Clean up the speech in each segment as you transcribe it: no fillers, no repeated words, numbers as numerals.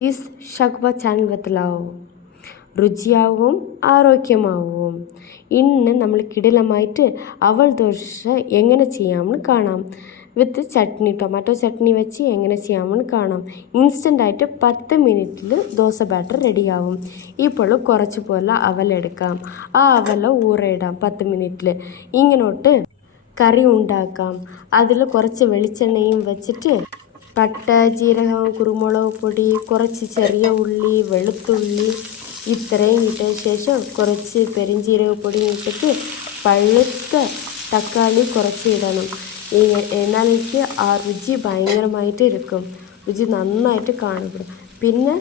Please ഷഗ്ബ channel ബത്തലാവോ രുചിയാവും ആരോഗ്യമാവും. ഇന്ന് നമ്മൾ കിടിലമായിട്ട് അവൽ ദോശ എങ്ങനെ ചെയ്യാമെന്ന് കാണാം. വിത്ത് ചട്നി, ടൊമാറ്റോ ചട്നി വെച്ച് എങ്ങനെ ചെയ്യാമെന്ന് കാണാം. ഇൻസ്റ്റൻ്റായിട്ട് 10 മിനിറ്റിൽ ദോശ ബാറ്റർ റെഡിയാവും. ഇപ്പോൾ കുറച്ച് പോലെ അവലെടുക്കാം. ആ അവല ഊറയിടാം 10 മിനിറ്റിൽ. ഇങ്ങനോട്ട് കറി ഉണ്ടാക്കാം. അതിൽ കുറച്ച് വെളിച്ചെണ്ണയും വെച്ചിട്ട് പട്ട, ജീരകം, കുരുമുളക് പൊടി, കുറച്ച് ചെറിയ ഉള്ളി, വെളുത്തുള്ളി ഇത്രയും ഇട്ട ശേഷം കുറച്ച് പെരുംജീരകപ്പൊടി ഇട്ടിട്ട് പഴുത്ത തക്കാളി കുറച്ച് ഇടണം. എന്നാലേക്ക് ആ രുചി ഭയങ്കരമായിട്ട് ഇരിക്കും. രുചി നന്നായിട്ട് കാണപ്പെടും. പിന്നെ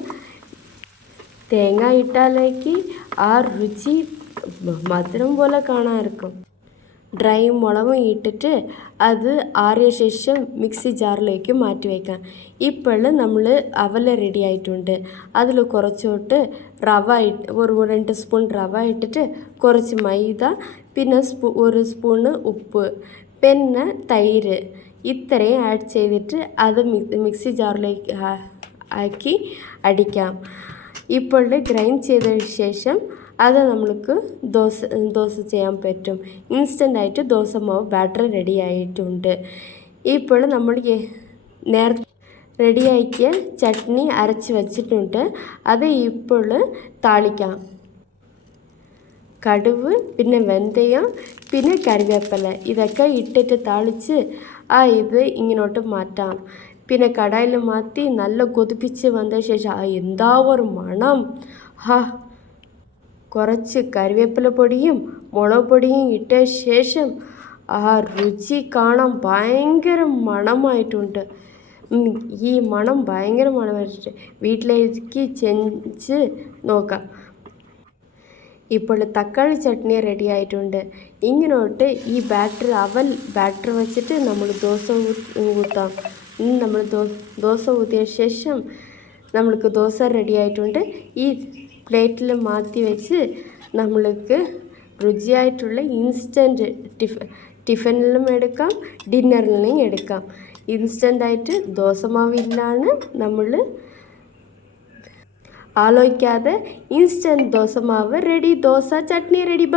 തേങ്ങ ഇട്ടാലേക്ക് ആ രുചി മധുരം പോലെ കാണാതിരിക്കും. ഡ്രൈ മുളകും ഇട്ടിട്ട് അത് ആറിയ ശേഷം മിക്സി ജാറിലേക്ക് മാറ്റി വയ്ക്കാം. ഇപ്പോൾ നമ്മൾ അവൽ റെഡി ആയിട്ടുണ്ട്. അതിൽ കുറച്ചോട്ട് റവ ഒരു 2 സ്പൂൺ റവ ഇട്ടിട്ട് കുറച്ച് മൈദ, പിന്നെ 1 സ്പൂണ് ഉപ്പ്, പിന്നെ തൈര് ഇത്രയും ആഡ് ചെയ്തിട്ട് അത് മിക്സി ജാറിലേക്ക് ആക്കി അടിക്കാം. ഇപ്പോൾ ഗ്രൈൻഡ് ചെയ്തതിന് ശേഷം അത് നമ്മൾക്ക് ദോശ ചെയ്യാൻ പറ്റും. ഇൻസ്റ്റൻ്റായിട്ട് ദോശ മാവ് ബാറ്റർ റെഡി ആയിട്ടുണ്ട്. ഇപ്പോൾ നമ്മൾ നേരത്തെ റെഡിയാക്കിയ ചട്നി അരച്ച് വെച്ചിട്ടുണ്ട്. അത് ഇപ്പോൾ താളിക്കാം. കടുക്, പിന്നെ വെന്തയം, പിന്നെ കറിവേപ്പില ഇതൊക്കെ ഇട്ടിട്ട് താളിച്ച് ഇത് ഇങ്ങോട്ട് മാറ്റാം. പിന്നെ കടായിൽ മാറ്റി നല്ല കൊതിപ്പിച്ച് വന്ന ശേഷം എന്താ ഒരു മണം! കുറച്ച് കറിവേപ്പില പൊടിയും മുളക് പൊടിയും ഇട്ട ശേഷം ആ രുചി കാണാൻ ഭയങ്കര മണമായിട്ടുണ്ട്. ഈ മണം ഭയങ്കര മണമായിട്ടുണ്ട്. വീട്ടിലേക്ക് ചെഞ്ച് നോക്കാം. ഇപ്പോൾ തക്കാളി ചട്നി റെഡി ആയിട്ടുണ്ട്. ഇങ്ങനോട്ട് ഈ അവൽ ബാറ്റർ വെച്ചിട്ട് നമ്മൾ ദോശ ഊത്താം. നമ്മൾ ദോശ ഊത്തിയ ശേഷം നമ്മൾക്ക് ദോശ റെഡി ആയിട്ടുണ്ട്. ഈ പ്ലേറ്റിൽ മാറ്റി വെച്ച് നമ്മൾക്ക് രുചിയായിട്ടുള്ള ഇൻസ്റ്റൻറ്റ് ടിഫിനിലും എടുക്കാം, ഡിന്നറിലും എടുക്കാം. ഇൻസ്റ്റൻ്റായിട്ട് ദോശമാവില്ലാണ് നമ്മൾ ആലോചിക്കാതെ ഇൻസ്റ്റൻറ്റ് ദോശമാവ് റെഡി. ദോശ ചട്നി റെഡി.